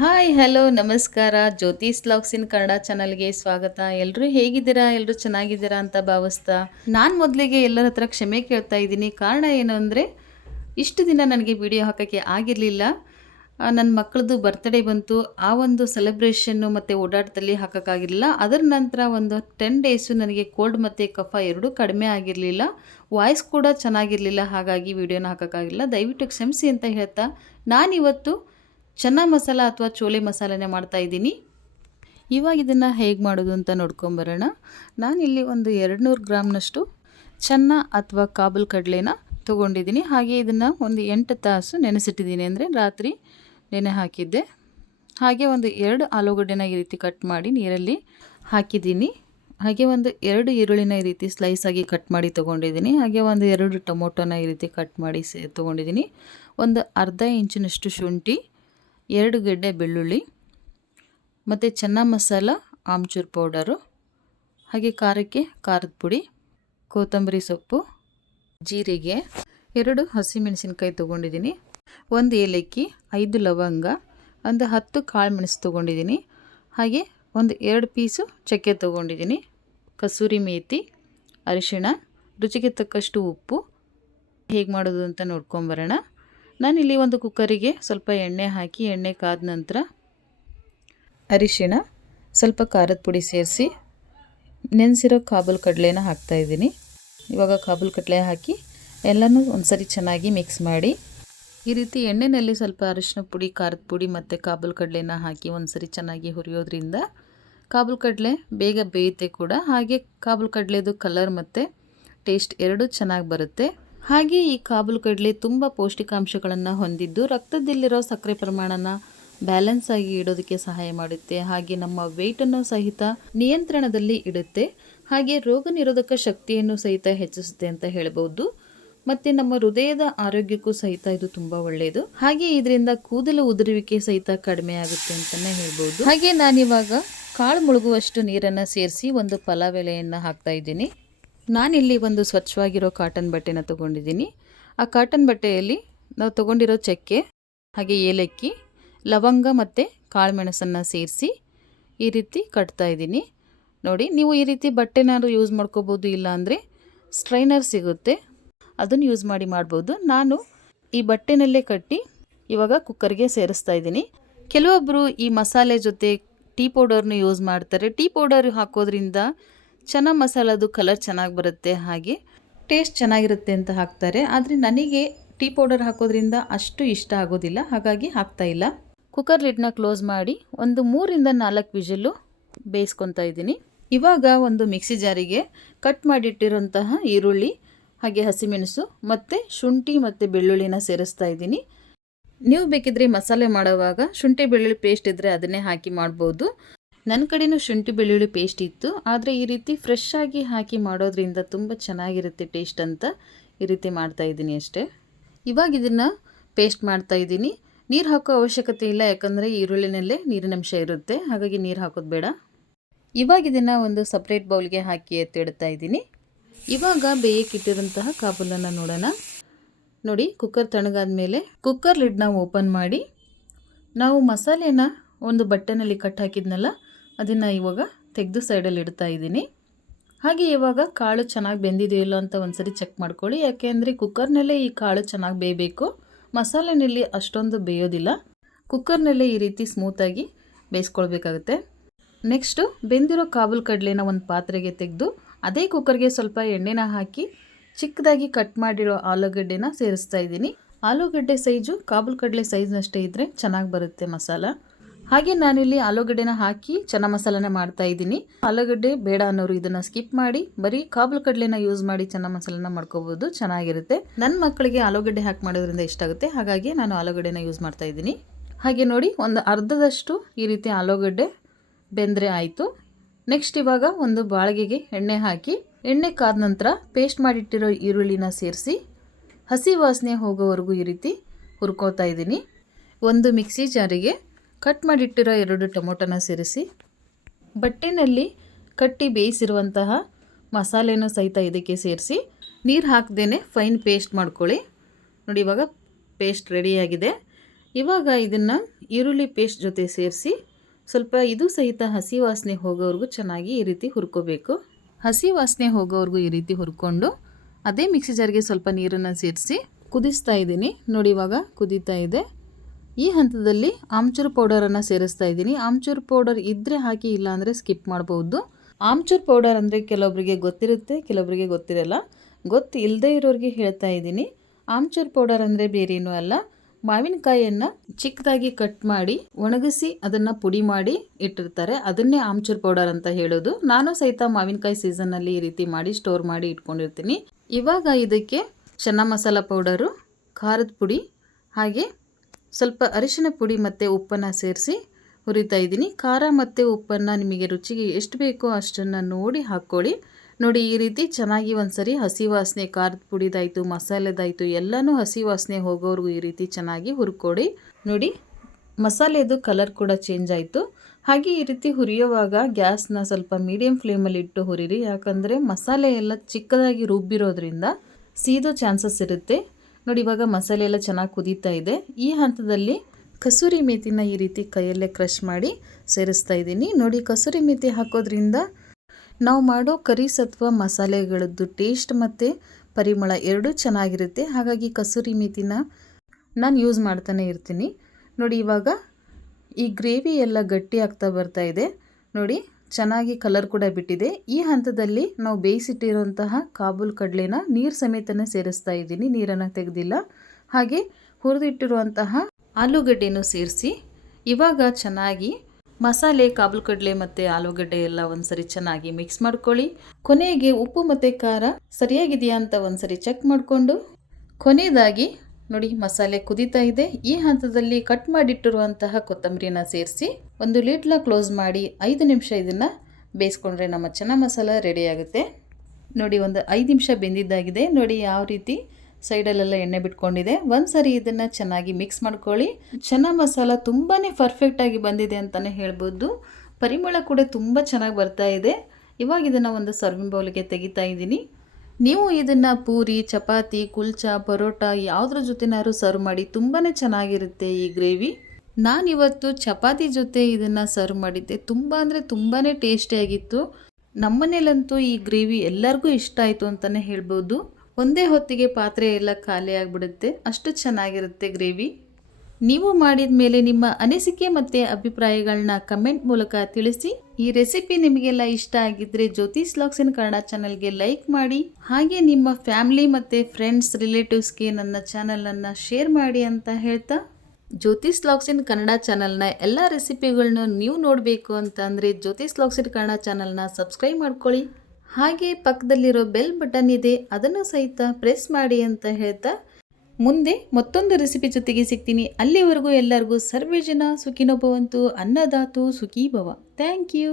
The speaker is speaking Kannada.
ಹಾಯ್ ಹಲೋ ನಮಸ್ಕಾರ. ಜ್ಯೋತಿಸ್ ವ್ಲಾಗ್ಸ್ ಇನ್ ಕನ್ನಡ ಚಾನಲ್ಗೆ ಸ್ವಾಗತ. ಎಲ್ಲರೂ ಹೇಗಿದ್ದೀರಾ? ಎಲ್ಲರೂ ಚೆನ್ನಾಗಿದ್ದೀರಾ ಅಂತ ಭಾವಿಸ್ತಾ ನಾನು ಮೊದಲಿಗೆ ಎಲ್ಲರ ಹತ್ರ ಕ್ಷಮೆ ಕೇಳ್ತಾ ಇದ್ದೀನಿ. ಕಾರಣ ಏನು ಅಂದರೆ ಇಷ್ಟು ದಿನ ನನಗೆ ವಿಡಿಯೋ ಹಾಕೋಕ್ಕೆ ಆಗಿರಲಿಲ್ಲ. ನನ್ನ ಮಕ್ಕಳದ್ದು ಬರ್ತ್ಡೇ ಬಂತು. ಆ ಒಂದು ಸೆಲೆಬ್ರೇಷನ್ನು ಮತ್ತು ಓಡಾಟದಲ್ಲಿ ಹಾಕೋಕ್ಕಾಗಿರಲಿಲ್ಲ. ಅದರ ನಂತರ ಒಂದು 10 ಡೇಸು ನನಗೆ ಕೋಲ್ಡ್ ಮತ್ತು ಕಫ ಎರಡೂ ಕಡಿಮೆ ಆಗಿರಲಿಲ್ಲ. ವಾಯ್ಸ್ ಕೂಡ ಚೆನ್ನಾಗಿರಲಿಲ್ಲ. ಹಾಗಾಗಿ ವಿಡಿಯೋನ ಹಾಕೋಕ್ಕಾಗಿಲ್ಲ. ದಯವಿಟ್ಟು ಕ್ಷಮಿಸಿ ಅಂತ ಹೇಳ್ತಾ ನಾನಿವತ್ತು ಚನ್ನ ಮಸಾಲ ಅಥವಾ ಚೋಲೆ ಮಸಾಲೆನೇ ಮಾಡ್ತಾಯಿದ್ದೀನಿ. ಇವಾಗ ಇದನ್ನು ಹೇಗೆ ಮಾಡೋದು ಅಂತ ನೋಡ್ಕೊಂಬರೋಣ. ನಾನಿಲ್ಲಿ ಒಂದು 200 ಗ್ರಾಮ್ನಷ್ಟು ಚನ್ನ ಅಥವಾ ಕಾಬೂಲ್ ಕಡಲೆನ ತೊಗೊಂಡಿದ್ದೀನಿ. ಹಾಗೆ ಇದನ್ನು ಒಂದು 8 ತಾಸು ನೆನೆಸಿಟ್ಟಿದ್ದೀನಿ, ಅಂದರೆ ರಾತ್ರಿ ನೆನೆ ಹಾಕಿದ್ದೆ. ಹಾಗೆ ಒಂದು 2 ಆಲೂಗಡ್ಡೆನ ಈ ರೀತಿ ಕಟ್ ಮಾಡಿ ನೀರಲ್ಲಿ ಹಾಕಿದ್ದೀನಿ. ಹಾಗೆ ಒಂದು 2 ಈರುಳ್ಳಿನ ಈ ರೀತಿ ಸ್ಲೈಸ್ ಆಗಿ ಕಟ್ ಮಾಡಿ ತೊಗೊಂಡಿದ್ದೀನಿ. ಹಾಗೆ ಒಂದು 2 ಟೊಮೊಟೊನ ಈ ರೀತಿ ಕಟ್ ಮಾಡಿ ತೊಗೊಂಡಿದ್ದೀನಿ. ಒಂದು ಅರ್ಧ ಇಂಚಿನಷ್ಟು ಶುಂಠಿ, 2 ಗೆಡ್ಡೆ ಬೆಳ್ಳುಳ್ಳಿ ಮತ್ತು ಚನ್ನ ಮಸಾಲ, ಆಮ್ಚೂರ್ ಪೌಡರು, ಹಾಗೆ ಖಾರಕ್ಕೆ ಖಾರದ ಪುಡಿ, ಕೊತ್ತಂಬರಿ ಸೊಪ್ಪು, ಜೀರಿಗೆ, 2 ಹಸಿಮೆಣಸಿನ್ಕಾಯಿ ತೊಗೊಂಡಿದ್ದೀನಿ, 1 ಏಲಕ್ಕಿ, 5 ಲವಂಗ, ಒಂದು 10 ಕಾಳು ಮೆಣಸು ತೊಗೊಂಡಿದ್ದೀನಿ. ಹಾಗೆ ಒಂದು 2 ಪೀಸು ಚಕ್ಕೆ ತೊಗೊಂಡಿದ್ದೀನಿ, ಕಸೂರಿ ಮೇಥಿ, ಅರಿಶಿಣ, ರುಚಿಗೆ ತಕ್ಕಷ್ಟು ಉಪ್ಪು. ಹೇಗೆ ಮಾಡೋದು ಅಂತ ನೋಡ್ಕೊಂಬರೋಣ. ನಾನಿಲ್ಲಿ ಒಂದು ಕುಕ್ಕರಿಗೆ ಸ್ವಲ್ಪ ಎಣ್ಣೆ ಹಾಕಿ, ಎಣ್ಣೆ ಕಾದ ನಂತರ ಅರಿಶಿಣ, ಸ್ವಲ್ಪ ಖಾರದ ಪುಡಿ ಸೇರಿಸಿ ನೆನೆಸಿರೋ ಕಾಬೂಲ್ ಕಡಲೆನ ಹಾಕ್ತಾಯಿದ್ದೀನಿ. ಇವಾಗ ಕಾಬೂಲ್ ಕಡಲೆ ಹಾಕಿ ಎಲ್ಲನೂ ಒಂದ್ಸರಿ ಚೆನ್ನಾಗಿ ಮಿಕ್ಸ್ ಮಾಡಿ, ಈ ರೀತಿ ಎಣ್ಣೆಯಲ್ಲಿ ಸ್ವಲ್ಪ ಅರಿಶಿನ ಪುಡಿ, ಖಾರದ ಪುಡಿ ಮತ್ತು ಕಾಬೂಲ್ ಕಡಲೆನ ಹಾಕಿ ಒಂದ್ಸರಿ ಚೆನ್ನಾಗಿ ಹುರಿಯೋದ್ರಿಂದ ಕಾಬೂಲ್ ಕಡಲೆ ಬೇಗ ಬೇಯುತ್ತೆ ಕೂಡ. ಹಾಗೆ ಕಾಬೂಲ್ ಕಡಲೆದು ಕಲರ್ ಮತ್ತು ಟೇಸ್ಟ್ ಎರಡೂ ಚೆನ್ನಾಗಿ ಬರುತ್ತೆ. ಹಾಗೆ ಈ ಕಾಬೂಲ್ ಕಡಲೆ ತುಂಬ ಪೌಷ್ಟಿಕಾಂಶಗಳನ್ನು ಹೊಂದಿದ್ದು ರಕ್ತದಲ್ಲಿರೋ ಸಕ್ಕರೆ ಪ್ರಮಾಣನ ಬ್ಯಾಲೆನ್ಸ್ ಆಗಿ ಇಡೋದಕ್ಕೆ ಸಹಾಯ ಮಾಡುತ್ತೆ. ಹಾಗೆ ನಮ್ಮ ವೆಯ್ಟನ್ನು ಸಹಿತ ನಿಯಂತ್ರಣದಲ್ಲಿ ಇಡುತ್ತೆ. ಹಾಗೆ ರೋಗ ನಿರೋಧಕ ಶಕ್ತಿಯನ್ನು ಸಹಿತ ಹೆಚ್ಚಿಸುತ್ತೆ ಅಂತ ಹೇಳ್ಬೋದು. ಮತ್ತು ನಮ್ಮ ಹೃದಯದ ಆರೋಗ್ಯಕ್ಕೂ ಸಹಿತ ಇದು ತುಂಬ ಒಳ್ಳೆಯದು. ಹಾಗೆ ಇದರಿಂದ ಕೂದಲು ಉದುರುವಿಕೆ ಸಹಿತ ಕಡಿಮೆ ಆಗುತ್ತೆ ಅಂತಲೇ ಹೇಳ್ಬೋದು. ಹಾಗೆ ನಾನಿವಾಗ ಕಾಳು ಮುಳುಗುವಷ್ಟು ನೀರನ್ನು ಸೇರಿಸಿ ಒಂದು ಪಲಾವ್ ಎಲೆಯನ್ನು ಹಾಕ್ತಾ ಇದ್ದೀನಿ. ನಾನಿಲ್ಲಿ ಒಂದು ಸ್ವಚ್ಛವಾಗಿರೋ ಕಾಟನ್ ಬಟ್ಟೆನ ತೊಗೊಂಡಿದ್ದೀನಿ. ಆ ಕಾಟನ್ ಬಟ್ಟೆಯಲ್ಲಿ ನಾವು ತೊಗೊಂಡಿರೋ ಚಕ್ಕೆ, ಹಾಗೆ ಏಲಕ್ಕಿ, ಲವಂಗ ಮತ್ತು ಕಾಳು ಮೆಣಸನ್ನು ಸೇರಿಸಿ ಈ ರೀತಿ ಕಟ್ತಾ ಇದ್ದೀನಿ. ನೋಡಿ, ನೀವು ಈ ರೀತಿ ಬಟ್ಟೆನಾದ್ರು ಯೂಸ್ ಮಾಡ್ಕೋಬೋದು, ಇಲ್ಲ ಅಂದರೆ ಸ್ಟ್ರೈನರ್ ಸಿಗುತ್ತೆ, ಅದನ್ನು ಯೂಸ್ ಮಾಡಿ ಮಾಡ್ಬೋದು. ನಾನು ಈ ಬಟ್ಟೆನಲ್ಲೇ ಕಟ್ಟಿ ಇವಾಗ ಕುಕ್ಕರ್ಗೆ ಸೇರಿಸ್ತಾ ಇದ್ದೀನಿ. ಕೆಲವೊಬ್ಬರು ಈ ಮಸಾಲೆ ಜೊತೆ ಟೀ ಪೌಡರ್ನ ಯೂಸ್ ಮಾಡ್ತಾರೆ. ಟೀ ಪೌಡರ್ ಹಾಕೋದ್ರಿಂದ ಚನ್ನ ಮಸಾಲದು ಕಲರ್ ಚೆನ್ನಾಗಿ ಬರುತ್ತೆ, ಹಾಗೆ ಟೇಸ್ಟ್ ಚೆನ್ನಾಗಿರುತ್ತೆ ಅಂತ ಹಾಕ್ತಾರೆ. ಆದರೆ ನನಗೆ ಟೀ ಪೌಡರ್ ಹಾಕೋದ್ರಿಂದ ಅಷ್ಟು ಇಷ್ಟ ಆಗೋದಿಲ್ಲ, ಹಾಗಾಗಿ ಹಾಕ್ತಾಯಿಲ್ಲ. ಕುಕ್ಕರ್ ಲಿಡ್ನ ಕ್ಲೋಸ್ ಮಾಡಿ ಒಂದು 3ರಿಂದ 4 ವಿಷಲ್ಲು ಬೇಯಿಸ್ಕೊತಾ ಇದ್ದೀನಿ. ಇವಾಗ ಒಂದು ಮಿಕ್ಸಿ ಜಾರಿಗೆ ಕಟ್ ಮಾಡಿಟ್ಟಿರೋಂತಹ ಈರುಳ್ಳಿ, ಹಾಗೆ ಹಸಿಮೆಣಸು ಮತ್ತು ಶುಂಠಿ ಮತ್ತು ಬೆಳ್ಳುಳ್ಳಿನ ಸೇರಿಸ್ತಾ ಇದ್ದೀನಿ. ನೀವು ಬೇಕಿದ್ರೆ ಮಸಾಲೆ ಮಾಡುವಾಗ ಶುಂಠಿ ಬೆಳ್ಳುಳ್ಳಿ ಪೇಸ್ಟ್ ಇದ್ದರೆ ಅದನ್ನೇ ಹಾಕಿ ಮಾಡ್ಬೋದು. ನನ್ನ ಕಡೆಯೂ ಶುಂಠಿ ಬೆಳ್ಳುಳ್ಳಿ ಪೇಸ್ಟ್ ಇತ್ತು, ಆದರೆ ಈ ರೀತಿ ಫ್ರೆಶ್ ಆಗಿ ಹಾಕಿ ಮಾಡೋದ್ರಿಂದ ತುಂಬ ಚೆನ್ನಾಗಿರುತ್ತೆ ಟೇಸ್ಟ್ ಅಂತ ಈ ರೀತಿ ಮಾಡ್ತಾಯಿದ್ದೀನಿ ಅಷ್ಟೇ. ಇವಾಗ ಇದನ್ನು ಪೇಸ್ಟ್ ಮಾಡ್ತಾಯಿದ್ದೀನಿ. ನೀರು ಹಾಕೋ ಅವಶ್ಯಕತೆ ಇಲ್ಲ, ಯಾಕಂದರೆ ಈರುಳ್ಳಿನಲ್ಲೇ ನೀರಿನಂಶ ಇರುತ್ತೆ, ಹಾಗಾಗಿ ನೀರು ಹಾಕೋದು ಬೇಡ. ಇವಾಗ ಇದನ್ನು ಒಂದು ಸಪ್ರೇಟ್ ಬೌಲ್ಗೆ ಹಾಕಿ ಎತ್ತಿಡ್ತಾ ಇದ್ದೀನಿ. ಇವಾಗ ಬೇಯಕ್ಕಿಟ್ಟಿರೋಂತಹ ಕಾಬೂಲನ್ನು ನೋಡೋಣ. ನೋಡಿ, ಕುಕ್ಕರ್ ತಣ್ಣಗಾದ ಮೇಲೆ ಕುಕ್ಕರ್ ಲಿಡ್ನ ಓಪನ್ ಮಾಡಿ ನಾವು ಮಸಾಲೆನ ಒಂದು ಬಟ್ಟೆನಲ್ಲಿ ಕಟ್ ಹಾಕಿದ್ನಲ್ಲ ಅದನ್ನು ಇವಾಗ ತೆಗೆದು ಸೈಡಲ್ಲಿ ಇಡ್ತಾ ಇದ್ದೀನಿ. ಹಾಗೆ ಇವಾಗ ಕಾಳು ಚೆನ್ನಾಗಿ ಬೆಂದಿದೆಯೋ ಇಲ್ಲೋ ಅಂತ ಒಂದ್ಸರಿ ಚೆಕ್ ಮಾಡ್ಕೊಳ್ಳಿ, ಯಾಕೆಂದರೆ ಕುಕ್ಕರ್ನಲ್ಲೇ ಈ ಕಾಳು ಚೆನ್ನಾಗಿ ಬೇಯಬೇಕು. ಮಸಾಲೆನಲ್ಲಿ ಅಷ್ಟೊಂದು ಬೇಯೋದಿಲ್ಲ. ಕುಕ್ಕರ್ನಲ್ಲೇ ಈ ರೀತಿ ಸ್ಮೂತಾಗಿ ಬೇಯಿಸ್ಕೊಳ್ಬೇಕಾಗುತ್ತೆ. ನೆಕ್ಸ್ಟು ಬೆಂದಿರೋ ಕಾಬೂಲ್ ಕಡಲೆನ ಒಂದು ಪಾತ್ರೆಗೆ ತೆಗೆದು ಅದೇ ಕುಕ್ಕರ್ಗೆ ಸ್ವಲ್ಪ ಎಣ್ಣೆನ ಹಾಕಿ ಚಿಕ್ಕದಾಗಿ ಕಟ್ ಮಾಡಿರೋ ಆಲೂಗಡ್ಡೆನ ಸೇರಿಸ್ತಾ ಇದ್ದೀನಿ. ಆಲೂಗಡ್ಡೆ ಸೈಜು ಕಾಬೂಲ್ ಕಡಲೆ ಸೈಜ್ನಷ್ಟೇ ಇದ್ದರೆ ಚೆನ್ನಾಗಿ ಬರುತ್ತೆ ಮಸಾಲ. ಹಾಗೆ ನಾನಿಲ್ಲಿ ಆಲೂಗಡ್ಡೆನ ಹಾಕಿ ಚನ್ನ ಮಸಾಲನ ಮಾಡ್ತಾ ಇದ್ದೀನಿ. ಆಲೂಗಡ್ಡೆ ಬೇಡ ಅನ್ನೋರು ಇದನ್ನು ಸ್ಕಿಪ್ ಮಾಡಿ ಬರೀ ಕಾಬೂಲ್ ಕಡಲೆನ ಯೂಸ್ ಮಾಡಿ ಚನ್ನ ಮಸಾಲನ ಮಾಡ್ಕೋಬೋದು, ಚೆನ್ನಾಗಿರುತ್ತೆ. ನನ್ನ ಮಕ್ಕಳಿಗೆ ಆಲೂಗಡ್ಡೆ ಹಾಕಿ ಮಾಡೋದ್ರಿಂದ ಇಷ್ಟ ಆಗುತ್ತೆ, ಹಾಗಾಗಿ ನಾನು ಆಲೂಗಡ್ಡೆನ ಯೂಸ್ ಮಾಡ್ತಾ ಇದ್ದೀನಿ. ಹಾಗೆ ನೋಡಿ, ಒಂದು ಅರ್ಧದಷ್ಟು ಈ ರೀತಿ ಆಲೂಗಡ್ಡೆ ಬೆಂದರೆ ಆಯಿತು. ನೆಕ್ಸ್ಟ್ ಇವಾಗ ಒಂದು ಬಾಳಿಗೆಗೆ ಎಣ್ಣೆ ಹಾಕಿ, ಎಣ್ಣೆ ಕಾದ ನಂತರ ಪೇಸ್ಟ್ ಮಾಡಿಟ್ಟಿರೋ ಈರುಳ್ಳಿನ ಸೇರಿಸಿ ಹಸಿ ವಾಸನೆ ಹೋಗೋವರೆಗೂ ಈ ರೀತಿ ಹುರ್ಕೋತಾ ಇದ್ದೀನಿ. ಒಂದು ಮಿಕ್ಸಿ ಜಾರಿಗೆ ಕಟ್ ಮಾಡಿಟ್ಟಿರೋ 2 ಟೊಮೊಟೊನ ಸೇರಿಸಿ ಬಟ್ಟೆನಲ್ಲಿ ಕಟ್ಟಿ ಬೇಯಿಸಿರುವಂತಹ ಮಸಾಲೆನೂ ಸಹಿತ ಇದಕ್ಕೆ ಸೇರಿಸಿ ನೀರು ಹಾಕದೇನೆ ಫೈನ್ ಪೇಸ್ಟ್ ಮಾಡ್ಕೊಳ್ಳಿ. ನೋಡಿ, ಇವಾಗ ಪೇಸ್ಟ್ ರೆಡಿಯಾಗಿದೆ. ಇವಾಗ ಇದನ್ನು ಈರುಳ್ಳಿ ಪೇಸ್ಟ್ ಜೊತೆ ಸೇರಿಸಿ ಸ್ವಲ್ಪ ಇದು ಸಹಿತ ಹಸಿ ವಾಸನೆ ಹೋಗೋವರೆಗೂ ಚೆನ್ನಾಗಿ ಈ ರೀತಿ ಹುರ್ಕೋಬೇಕು. ಹಸಿ ವಾಸನೆ ಹೋಗೋವರೆಗೂ ಈ ರೀತಿ ಹುರ್ಕೊಂಡು ಅದೇ ಮಿಕ್ಸಿ ಜಾರ್ಗೆ ಸ್ವಲ್ಪ ನೀರನ್ನು ಸೇರಿಸಿ ಕುದಿಸ್ತಾ ಇದ್ದೀನಿ. ನೋಡಿ ಇವಾಗ ಕುದೀತಾ ಇದೆ. ಈ ಹಂತದಲ್ಲಿ ಆಮ್ಚೂರು ಪೌಡರನ್ನು ಸೇರಿಸ್ತಾ ಇದ್ದೀನಿ. ಆಮ್ಚೂರು ಪೌಡರ್ ಇದ್ದರೆ ಹಾಕಿ, ಇಲ್ಲ ಅಂದರೆ ಸ್ಕಿಪ್ ಮಾಡ್ಬೋದು. ಆಮ್ಚೂರು ಪೌಡರ್ ಅಂದರೆ ಕೆಲವೊಬ್ಬರಿಗೆ ಗೊತ್ತಿರುತ್ತೆ, ಕೆಲವೊಬ್ಬರಿಗೆ ಗೊತ್ತಿರಲ್ಲ. ಗೊತ್ತು ಇಲ್ಲದೇ ಇರೋರಿಗೆ ಹೇಳ್ತಾ ಇದ್ದೀನಿ. ಆಮ್ಚೂರು ಪೌಡರ್ ಅಂದರೆ ಬೇರೇನೂ ಅಲ್ಲ, ಮಾವಿನಕಾಯಿಯನ್ನು ಚಿಕ್ಕದಾಗಿ ಕಟ್ ಮಾಡಿ ಒಣಗಿಸಿ ಅದನ್ನು ಪುಡಿ ಮಾಡಿ ಇಟ್ಟಿರ್ತಾರೆ, ಅದನ್ನೇ ಆಮ್ಚೂರು ಪೌಡರ್ ಅಂತ ಹೇಳೋದು. ನಾನು ಸಹಿತ ಮಾವಿನಕಾಯಿ ಸೀಸನ್ನಲ್ಲಿ ಈ ರೀತಿ ಮಾಡಿ ಸ್ಟೋರ್ ಮಾಡಿ ಇಟ್ಕೊಂಡಿರ್ತೀನಿ. ಇವಾಗ ಇದಕ್ಕೆ ಚೆನ್ನ ಮಸಾಲ ಪೌಡರು, ಖಾರದ ಪುಡಿ, ಹಾಗೆ ಸ್ವಲ್ಪ ಅರಿಶಿನ ಪುಡಿ ಮತ್ತು ಉಪ್ಪನ್ನು ಸೇರಿಸಿ ಹುರಿತಾ ಇದ್ದೀನಿ. ಖಾರ ಮತ್ತು ಉಪ್ಪನ್ನು ನಿಮಗೆ ರುಚಿಗೆ ಎಷ್ಟು ಬೇಕೋ ಅಷ್ಟನ್ನು ನೋಡಿ ಹಾಕ್ಕೊಳ್ಳಿ. ನೋಡಿ ಈ ರೀತಿ ಚೆನ್ನಾಗಿ ಒಂದ್ಸರಿ ಹಸಿ ವಾಸನೆ, ಖಾರದ ಪುಡಿದಾಯಿತು, ಮಸಾಲೆದಾಯಿತು, ಎಲ್ಲನೂ ಹಸಿ ವಾಸನೆ ಹೋಗೋವರೆಗೂ ಈ ರೀತಿ ಚೆನ್ನಾಗಿ ಹುರ್ಕೊಡಿ. ನೋಡಿ ಮಸಾಲೆದು ಕಲರ್ ಕೂಡ ಚೇಂಜ್ ಆಯಿತು. ಹಾಗೆ ಈ ರೀತಿ ಹುರಿಯುವಾಗ ಗ್ಯಾಸ್ನ ಸ್ವಲ್ಪ ಮೀಡಿಯಮ್ ಫ್ಲೇಮಲ್ಲಿ ಇಟ್ಟು ಹುರಿರಿ, ಯಾಕಂದರೆ ಮಸಾಲೆ ಎಲ್ಲ ಚಿಕ್ಕದಾಗಿ ರುಬ್ಬಿರೋದ್ರಿಂದ ಸೀದೋ ಚಾನ್ಸಸ್ ಇರುತ್ತೆ. ನೋಡಿ ಇವಾಗ ಮಸಾಲೆ ಎಲ್ಲ ಚೆನ್ನಾಗಿ ಕುದೀತಾ ಇದೆ. ಈ ಹಂತದಲ್ಲಿ ಕಸೂರಿ ಮೇಥಿನ ಈ ರೀತಿ ಕೈಯಲ್ಲೇ ಕ್ರಷ್ ಮಾಡಿ ಸೇರಿಸ್ತಾ ಇದ್ದೀನಿ. ನೋಡಿ ಕಸೂರಿ ಮೇಥಿ ಹಾಕೋದ್ರಿಂದ ನಾವು ಮಾಡೋ ಕರೀಸ್ ಅಥವಾ ಮಸಾಲೆಗಳದ್ದು ಟೇಸ್ಟ್ ಮತ್ತು ಪರಿಮಳ ಎರಡೂ ಚೆನ್ನಾಗಿರುತ್ತೆ. ಹಾಗಾಗಿ ಕಸೂರಿ ಮೇಥಿನ ನಾನು ಯೂಸ್ ಮಾಡ್ತಾನೆ ಇರ್ತೀನಿ. ನೋಡಿ ಇವಾಗ ಈ ಗ್ರೇವಿ ಎಲ್ಲ ಗಟ್ಟಿ ಆಗ್ತಾ ಬರ್ತಾ ಇದೆ. ನೋಡಿ ಚೆನ್ನಾಗಿ ಕಲರ್ ಕೂಡ ಬಿಟ್ಟಿದೆ. ಈ ಹಂತದಲ್ಲಿ ನಾವು ಬೇಯಿಸಿಟ್ಟಿರುವಂತಹ ಕಾಬೂಲ್ ಕಡಲೆನ ನೀರು ಸಮೇತನೇ ಸೇರಿಸ್ತಾ ಇದ್ದೀನಿ, ನೀರನ್ನು ತೆಗೆದಿಲ್ಲ. ಹಾಗೆ ಹುರಿದಿಟ್ಟಿರುವಂತಹ ಆಲೂಗಡ್ಡೆನೂ ಸೇರಿಸಿ ಇವಾಗ ಚೆನ್ನಾಗಿ ಮಸಾಲೆ, ಕಾಬೂಲ್ ಕಡಲೆ ಮತ್ತು ಆಲೂಗಡ್ಡೆ ಎಲ್ಲ ಒಂದ್ಸರಿ ಚೆನ್ನಾಗಿ ಮಿಕ್ಸ್ ಮಾಡ್ಕೊಳ್ಳಿ. ಕೊನೆಗೆ ಉಪ್ಪು ಮತ್ತು ಖಾರ ಸರಿಯಾಗಿದೆಯಾ ಅಂತ ಒಂದ್ಸರಿ ಚೆಕ್ ಮಾಡಿಕೊಂಡು, ಕೊನೆಯದಾಗಿ ನೋಡಿ ಮಸಾಲೆ ಕುದೀತಾ ಇದೆ. ಈ ಹಂತದಲ್ಲಿ ಕಟ್ ಮಾಡಿಟ್ಟಿರುವಂತಹ ಕೊತ್ತಂಬರಿನ ಸೇರಿಸಿ ಒಂದು ಲಿಡ್ನ ಕ್ಲೋಸ್ ಮಾಡಿ 5 ನಿಮಿಷ ಇದನ್ನು ಬೇಯಿಸ್ಕೊಂಡ್ರೆ ನಮ್ಮ ಚೆನ್ನ ಮಸಾಲ ರೆಡಿ ಆಗುತ್ತೆ. ನೋಡಿ ಒಂದು 5 ನಿಮಿಷ ಬೆಂದಿದ್ದಾಗಿದೆ. ನೋಡಿ ಯಾವ ರೀತಿ ಸೈಡಲ್ಲೆಲ್ಲ ಎಣ್ಣೆ ಬಿಟ್ಕೊಂಡಿದೆ. ಒಂದ್ಸರಿ ಇದನ್ನು ಚೆನ್ನಾಗಿ ಮಿಕ್ಸ್ ಮಾಡ್ಕೊಳ್ಳಿ. ಚೆನ್ನ ಮಸಾಲ ತುಂಬಾ ಪರ್ಫೆಕ್ಟಾಗಿ ಬಂದಿದೆ ಅಂತಲೇ ಹೇಳ್ಬೋದು. ಪರಿಮಳ ಕೂಡ ತುಂಬ ಚೆನ್ನಾಗಿ ಬರ್ತಾ ಇದೆ. ಇವಾಗ ಇದನ್ನು ಒಂದು ಸರ್ವಿಂಗ್ ಬೌಲ್ಗೆ ತೆಗಿತಾ ಇದ್ದೀನಿ. ನೀವು ಇದನ್ನು ಪೂರಿ, ಚಪಾತಿ, ಕುಲ್ಚಾ, ಪರೋಟ ಯಾವುದ್ರ ಜೊತೆನಾದ್ರು ಸರ್ವ್ ಮಾಡಿ ತುಂಬಾ ಚೆನ್ನಾಗಿರುತ್ತೆ ಈ ಗ್ರೇವಿ. ನಾನಿವತ್ತು ಚಪಾತಿ ಜೊತೆ ಇದನ್ನು ಸರ್ವ್ ಮಾಡಿದ್ದೆ. ತುಂಬ ಅಂದರೆ ತುಂಬಾ ಟೇಸ್ಟಿಯಾಗಿತ್ತು. ನಮ್ಮನೇಲಂತೂ ಈ ಗ್ರೇವಿ ಎಲ್ಲರಿಗೂ ಇಷ್ಟ ಆಯಿತು ಅಂತಲೇ ಹೇಳ್ಬೋದು. ಒಂದೇ ಹೊತ್ತಿಗೆ ಪಾತ್ರೆ ಎಲ್ಲ ಖಾಲಿ ಆಗಿಬಿಡುತ್ತೆ, ಅಷ್ಟು ಚೆನ್ನಾಗಿರುತ್ತೆ ಗ್ರೇವಿ. ನೀವು ಮಾಡಿದ ಮೇಲೆ ನಿಮ್ಮ ಅನಿಸಿಕೆ ಮತ್ತು ಅಭಿಪ್ರಾಯಗಳನ್ನ ಕಮೆಂಟ್ ಮೂಲಕ ತಿಳಿಸಿ. ಈ ರೆಸಿಪಿ ನಿಮಗೆಲ್ಲ ಇಷ್ಟ ಆಗಿದ್ದರೆ ಜ್ಯೋತಿಸ್ ವ್ಲಾಗ್ಸ್ ಇನ್ ಕನ್ನಡ ಚಾನಲ್ಗೆ ಲೈಕ್ ಮಾಡಿ. ಹಾಗೆ ನಿಮ್ಮ ಫ್ಯಾಮಿಲಿ ಮತ್ತು ಫ್ರೆಂಡ್ಸ್, ರಿಲೇಟಿವ್ಸ್ಗೆ ನನ್ನ ಚಾನಲನ್ನು ಶೇರ್ ಮಾಡಿ ಅಂತ ಹೇಳ್ತಾ, ಜ್ಯೋತಿಸ್ ವ್ಲಾಗ್ಸ್ ಇನ್ ಕನ್ನಡ ಚಾನಲ್ನ ಎಲ್ಲ ರೆಸಿಪಿಗಳನ್ನ ನೀವು ನೋಡಬೇಕು ಅಂತ ಅಂದರೆ ಜ್ಯೋತಿಸ್ ವ್ಲಾಗ್ಸ್ ಇನ್ ಕನ್ನಡ ಚಾನಲ್ನ ಸಬ್ಸ್ಕ್ರೈಬ್ ಮಾಡ್ಕೊಳ್ಳಿ. ಹಾಗೆ ಪಕ್ಕದಲ್ಲಿರೋ ಬೆಲ್ ಬಟನ್ ಇದೆ, ಅದನ್ನು ಸಹಿತ ಪ್ರೆಸ್ ಮಾಡಿ ಅಂತ ಹೇಳ್ತಾ ಮುಂದೆ ಮತ್ತೊಂದು ರೆಸಿಪಿ ಜೊತೆಗೆ ಸಿಗ್ತೀನಿ. ಅಲ್ಲಿವರೆಗೂ ಎಲ್ಲರಿಗೂ ಸರ್ವೇ ಜನ ಸುಖಿನೋ ಭವಂತು, ಅನ್ನದಾತು ಸುಖೀ ಭವ. Thank you.